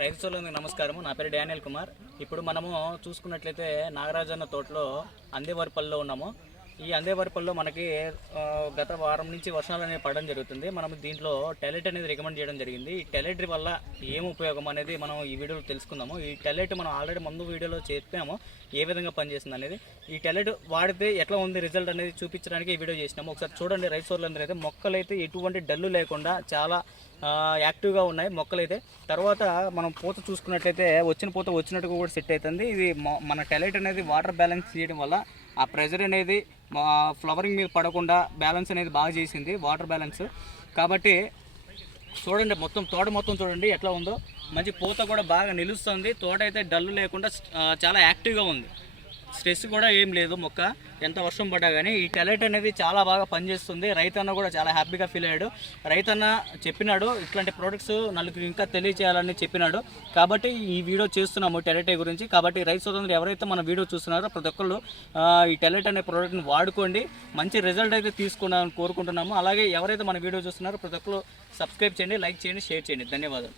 రైతు సోదరులకు నమస్కారం నా పేరు డానియల్ కుమార్. ఇప్పుడు మనము చూసుకున్నట్లయితే నాగరాజన్న తోటలో అందేవరపల్లిలో ఉన్నాము. ఈ అందేవరపల్లిలో మనకి గత వారం నుంచి వర్షాలు అనేవి పడడం జరుగుతుంది. మనం దీంట్లో టెలెట్ అనేది రికమెండ్ చేయడం జరిగింది. ఈ టెలెట్ వల్ల ఏం ఉపయోగం అనేది మనం ఈ వీడియోలో తెలుసుకుందాము. ఈ టెలెట్ మనం ఆల్రెడీ ముందు వీడియోలో చెప్పాము ఏ విధంగా పనిచేస్తుంది అనేది. ఈ టెలెట్ వాడితే ఎట్లా ఉంది రిజల్ట్ అనేది చూపించడానికి ఈ వీడియో చేసినాము. ఒకసారి చూడండి రైతు సోర్లందరూ అయితే మొక్కలు అయితే ఎటువంటి డల్లు లేకుండా చాలా యాక్టివ్గా ఉన్నాయి మొక్కలు అయితే తర్వాత మనం పూత చూసుకున్నట్లయితే వచ్చిన పూత వచ్చినట్టుగా కూడా సెట్ అవుతుంది ఇది మన టెలైట్ అనేది వాటర్ బ్యాలెన్స్ చేయడం వల్ల ఆ ప్రెజర్ అనేది ఫ్లవరింగ్ మీద పడకుండా బ్యాలెన్స్ అనేది బాగా చేసింది వాటర్ బ్యాలెన్స్. కాబట్టి చూడండి మొత్తం తోట మొత్తం చూడండి ఎట్లా ఉందో. మంచి పూత కూడా బాగా నిలుస్తుంది. తోట అయితే డల్లు లేకుండా చాలా యాక్టివ్గా ఉంది. స్ట్రెస్ కూడా ఏం లేదు మొక్క. ఎంత వర్షం పడ్డా కానీ ఈ టెలెట్ అనేది చాలా బాగా పనిచేస్తుంది. రైతన్న కూడా చాలా హ్యాపీగా ఫీల్ అయ్యాడు. రైతన్న చెప్పినాడు ఇట్లాంటి ప్రోడక్ట్స్ నలుగురు ఇంకా తెలియచేయాలని చెప్పినాడు. కాబట్టి ఈ వీడియో చేస్తున్నాము టెలెట్ గురించి. కాబట్టి రైతు సోదరులు ఎవరైతే మన వీడియో చూస్తున్నారో ప్రతి ఒక్కళ్ళు ఈ టెలెట్ అనే ప్రోడక్ట్ని వాడుకోండి. మంచి రిజల్ట్ అయితే తీసుకున్నామని కోరుకుంటున్నాము. అలాగే ఎవరైతే మన వీడియో చూస్తున్నారో ప్రతి ఒక్కరు సబ్స్క్రైబ్ చేయండి లైక్ చేయండి షేర్ చేయండి. ధన్యవాదాలు.